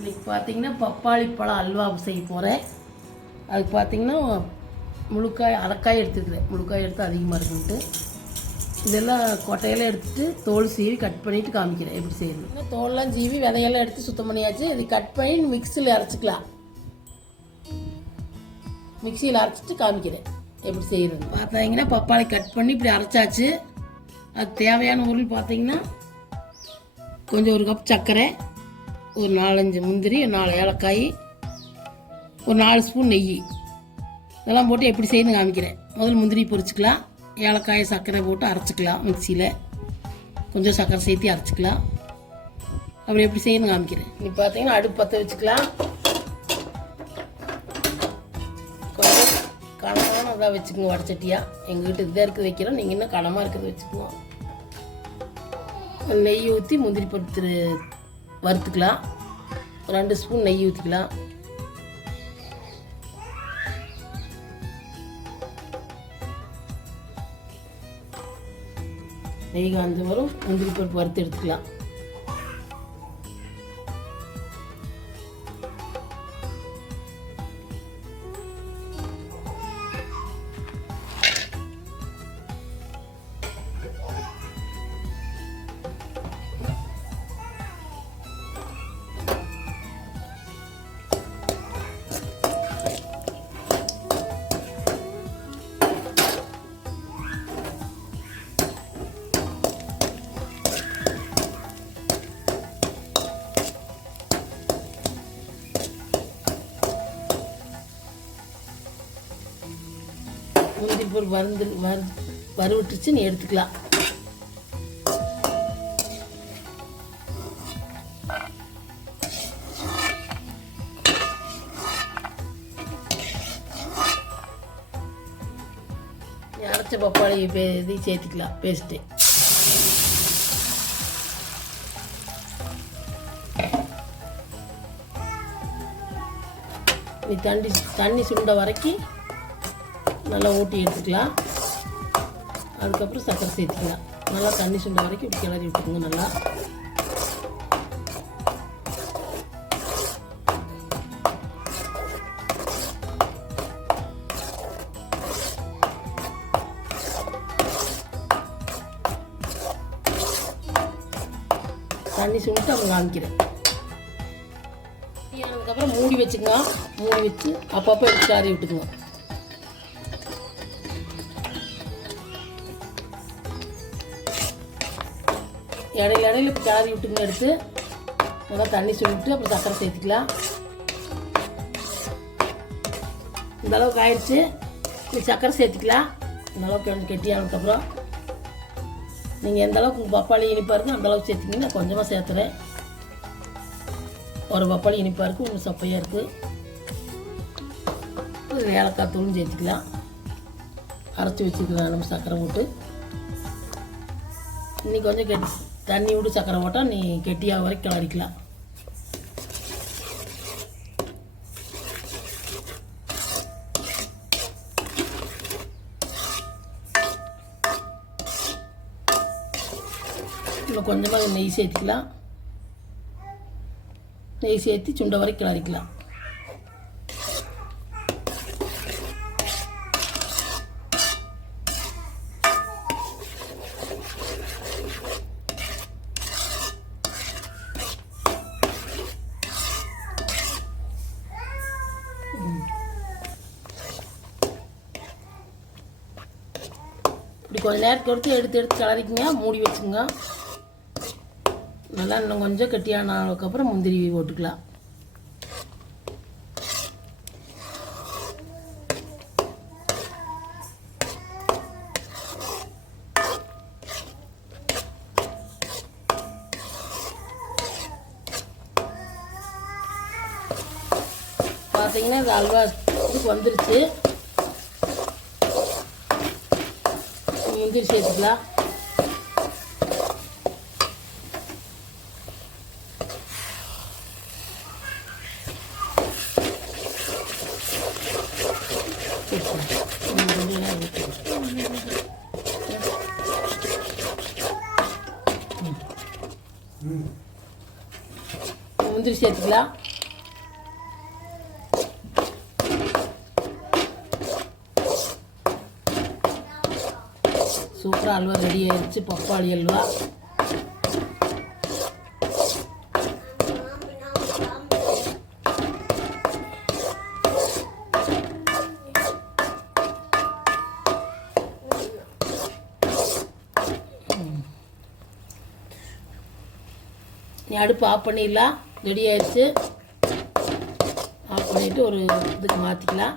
இன்றைக்கி பார்த்திங்கன்னா பப்பாளி பழம் அல்வா செய்ய போகிறேன். அதுக்கு பார்த்திங்கன்னா முழுக்காய் அரைக்காய் எடுத்துக்கிறேன். முழுக்காய் எடுத்து அதிகமாக இருக்குன்ட்டு இதெல்லாம் கொட்டையெல்லாம் எடுத்துகிட்டு தோல் சீவி கட் பண்ணிவிட்டு காமிக்கிறேன் எப்படி செய்யணும். தோல்லாம் சீவி விதையெல்லாம் எடுத்து சுத்தம் பண்ணியாச்சு. இது கட் பண்ணி மிக்சியில் அரைச்சிக்கலாம். மிக்சியில் அரைச்சிட்டு காமிக்கிறேன் எப்படி செய்கிறது. பார்த்தாங்கன்னா பப்பாளி கட் பண்ணி இப்படி அரைச்சாச்சு. அது தேவையான பொருள் பார்த்திங்கன்னா கொஞ்சம் ஒரு கப் சர்க்கரை, ஒரு 4-5 முந்திரி, 4 ஏலக்காய், ஒரு 4 ஸ்பூன் நெய், இதெல்லாம் போட்டு எப்படி செய்யணும் காமிக்கிறேன். முதல் முந்திரி பொரிச்சிக்கலாம். ஏலக்காய் சர்க்கரை போட்டு அரைச்சிக்கலாம். மிக்சியில் கொஞ்சம் சர்க்கரை சேர்த்து அரைச்சிக்கலாம். அப்படி எப்படி செய்யணும் காமிக்கிறேன். இப்போ பார்த்தீங்கன்னா அடுப்பு பற்ற வச்சுக்கலாம். கொஞ்சம் கனமான இதாக வச்சுக்கோங்க, வடச்சட்டியாக. எங்ககிட்ட இதாக இருக்குது வைக்கிறோம், நீங்கள் இன்னும் கனமாக இருக்கிறது வச்சுக்குவோம். நெய் ஊற்றி முந்திரி பருப்பு வறுத்துக்கலாம். 2 ஸ்பூன் நெய் ஊற்றிக்கலாம். நெய் காஞ்ச வரும் முந்திரி பருப்பு வறுத்து எடுத்துக்கலாம். முந்திரி பருப்பு வறுவிட்டுச்சு நீ எடுத்துக்கலாம். அரைச்ச பப்பாளி இது சேர்த்துக்கலாம் பேஸ்ட்டு. நீ தண்ணி சுண்ட வரைக்கும் நல்லா ஊட்டி எடுத்துக்கலாம். அதுக்கப்புறம் சர்க்கரை சேர்த்துக்கலாம். நல்லா தண்ணி சுண்ட வரைக்கும் இப்படி கிளறி விட்டுக்குங்க. நல்லா தண்ணி சுண்டிட்டு அவங்க காமிக்கிறேன். அதுக்கப்புறம் மூடி வச்சுக்கோங்க. மூடி வச்சு அப்பப்போ எடுத்து கிளறி விட்டுக்குங்க. இடையில இப்போ கிளறி விட்டுங்க. எடுத்து நல்லா தண்ணி சுண்டிட்டு அப்புறம் சர்க்கரை சேர்த்துக்கலாம். இந்த அளவுக்கு ஆயிடுச்சு. இது சர்க்கரை சேர்த்துக்கலாம். இந்த அளவுக்கு கொஞ்சம் கெட்டியானதுக்கப்புறம் நீங்கள் எந்த அளவுக்கு உங்கள் பப்பாளி இனிப்பாக இருக்கும் அந்த அளவுக்கு சேர்த்திங்கன்னா நான் கொஞ்சமாக சேர்த்துறேன். ஒரு பப்பாளி இனிப்பாக இருக்குது, ஒன்று சப்பையாக இருக்குது. ஏலக்காய் தூளும் சேர்த்துக்கலாம். அரைச்சி வச்சுக்கலாம் நம்ம சர்க்கரை போட்டு. இன்னைக்கு கொஞ்சம் தண்ணி விட்டு சர்க்கரை போட்டால் நீ கெட்டியாக வரைக்கும் கிளறிக்கலாம். இன்னும் கொஞ்சமாக நெய் சேர்த்துக்கலாம். நெய் சேர்த்து சுண்ட வரைக்கும் கிளறிக்கலாம். இப்படி கொஞ்சம் நேரத்துக்கு எடுத்து கிளறிக்குங்க. மூடி வச்சுங்க. நல்லா இன்னும் கொஞ்சம் கெட்டியான ஆனதுக்கப்புறம் முந்திரி போட்டுக்கலாம். பார்த்தீங்கன்னா இது அல்வா இதுக்கு வந்துருச்சு. முந்திரி சேர்த்துக்கலாம். முந்திரி சேர்த்துக்கலாம். சூப்பராக அல்வா ரெடி ஆயிடுச்சு, பப்பாளி அல்வா. நீ அடுப்பு ஆஃப் பண்ணிடலாம். ரெடி ஆயிடுச்சு. ஆஃப் பண்ணிவிட்டு ஒரு இதுக்கு மாற்றிக்கலாம்.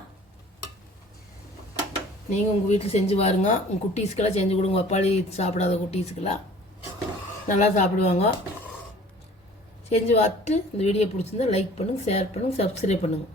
நீங்கள் உங்கள் வீட்டில் செஞ்சு பாருங்க. உங்கள் குட்டீஸ்க்கெல்லாம் செஞ்சு கொடுங்க. பப்பாளி சாப்பிடாத குட்டீஸ்க்கெல்லாம் நல்லா சாப்பிடுவாங்க. செஞ்சு பார்த்துட்டு இந்த வீடியோ பிடிச்சிருந்தா லைக் பண்ணுங்கள், ஷேர் பண்ணுங்கள், சப்ஸ்கிரைப் பண்ணுங்கள்.